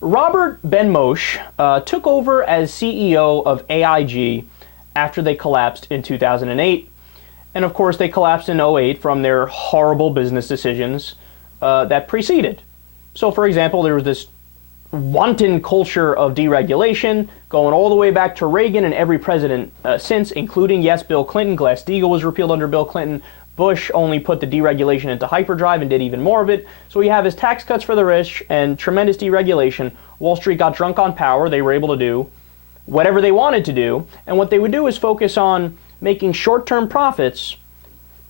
Robert Benmosche took over as CEO of AIG after they collapsed in 2008. And of course, they collapsed in '08 from their horrible business decisions that preceded. So, for example, there was this wanton culture of deregulation going all the way back to Reagan and every president since, including, yes, Bill Clinton. Glass-Steagall was repealed under Bill Clinton. Bush only put the deregulation into hyperdrive and did even more of it. So we have his tax cuts for the rich and tremendous deregulation. Wall Street got drunk on power. They were able to do whatever they wanted to do. And what they would do is focus on making short-term profits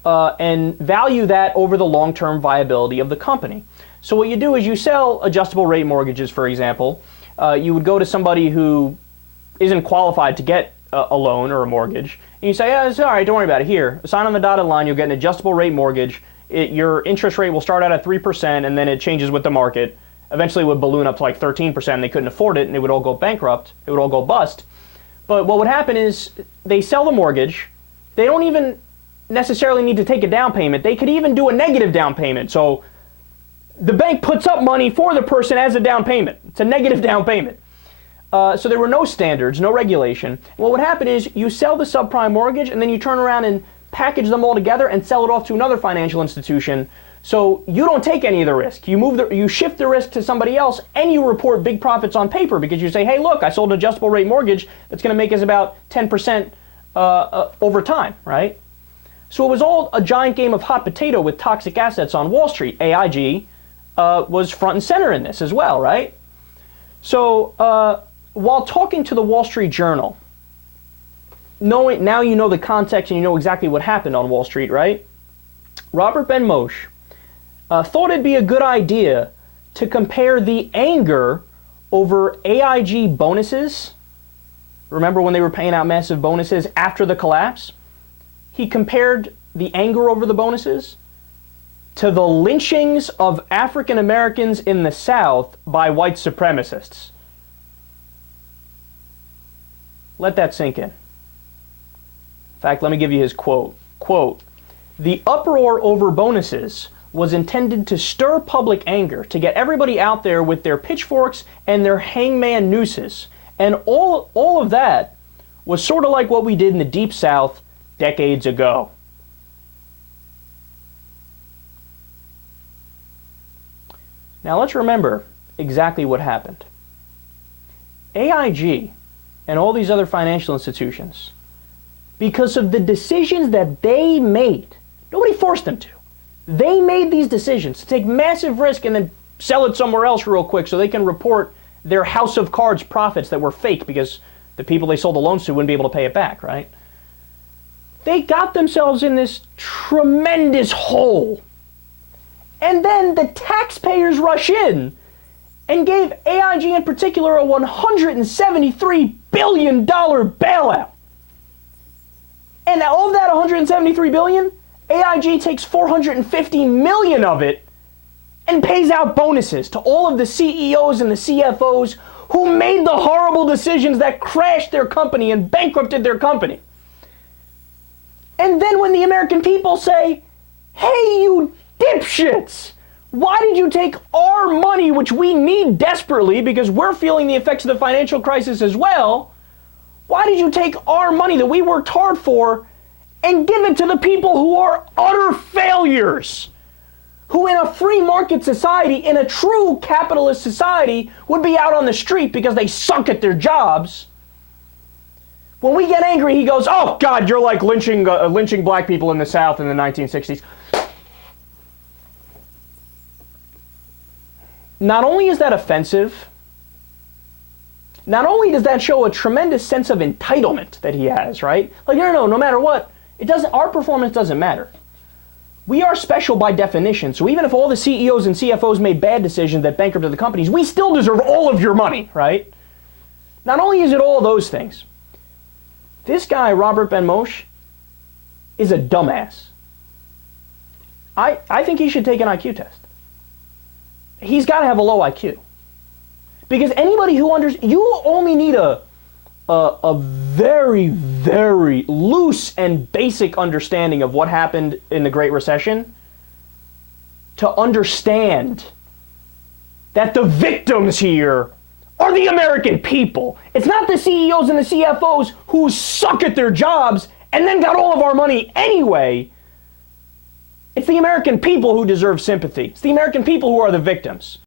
and value that over the long-term viability of the company. So what you do is you sell adjustable rate mortgages, for example. You would go to somebody who isn't qualified to get a loan or a mortgage, and you say, yeah, it's all right, don't worry about it. Here, sign on the dotted line, you'll get an adjustable rate mortgage. Your interest rate will start out at 3%, and then it changes with the market. Eventually it would balloon up to like 13%, and they couldn't afford it, and it would all go bankrupt. It would all go bust. But what would happen is they sell the mortgage. They don't even necessarily need to take a down payment. They could even do a negative down payment. So the bank puts up money for the person as a down payment. It's a negative down payment. So there were no standards, no regulation. What would happen is you sell the subprime mortgage and then you turn around and package them all together and sell it off to another financial institution. So you don't take any of the risk. You shift the risk to somebody else, and you report big profits on paper because you say, hey, look, I sold an adjustable rate mortgage that's going to make us about 10% over time, right? So it was all a giant game of hot potato with toxic assets on Wall Street. AIG was front and center in this as well, right? So while talking to the Wall Street Journal, now you know the context and you know exactly what happened on Wall Street, right? Robert Benmosche thought it'd be a good idea to compare the anger over AIG bonuses. Remember when they were paying out massive bonuses after the collapse? He compared the anger over the bonuses to the lynchings of African Americans in the South by white supremacists. Let that sink in. In fact, let me give you his quote. Quote, "The uproar over bonuses was intended to stir public anger, to get everybody out there with their pitchforks and their hangman nooses. And all of that was sort of like what we did in the Deep South decades ago." Now let's remember exactly what happened. AIG and all these other financial institutions, because of the decisions that they made, nobody forced them to. They made these decisions to take massive risk and then sell it somewhere else real quick so they can report their house of cards profits that were fake because the people they sold the loans to wouldn't be able to pay it back, right? They got themselves in this tremendous hole. And then the taxpayers rush in and gave AIG in particular a $173 billion bailout. And of that $173 billion, AIG takes $450 million of it and pays out bonuses to all of the CEOs and the CFOs who made the horrible decisions that crashed their company and bankrupted their company. And then when the American people say, hey, you dipshits, why did you take our money, which we need desperately because we're feeling the effects of the financial crisis as well, why did you take our money that we worked hard for and give it to the people who are utter failures, who in a free market society, in a true capitalist society, would be out on the street because they suck at their jobs? When we get angry, he goes, oh God, you're like lynching black people in the South in the 1960s. Not only is that offensive, not only does that show a tremendous sense of entitlement that he has, right? Like, no matter what, our performance doesn't matter. We are special by definition, so even if all the CEOs and CFOs made bad decisions that bankrupted the companies, we still deserve all of your money, right? Not only is it all those things, this guy, Robert Benmosche, is a dumbass. I think he should take an IQ test. He's got to have a low IQ. Because anybody who you only need a very, very loose and basic understanding of what happened in the Great Recession to understand that the victims here are the American people. It's not the CEOs and the CFOs who suck at their jobs and then got all of our money anyway. It's the American people who deserve sympathy. It's the American people who are the victims.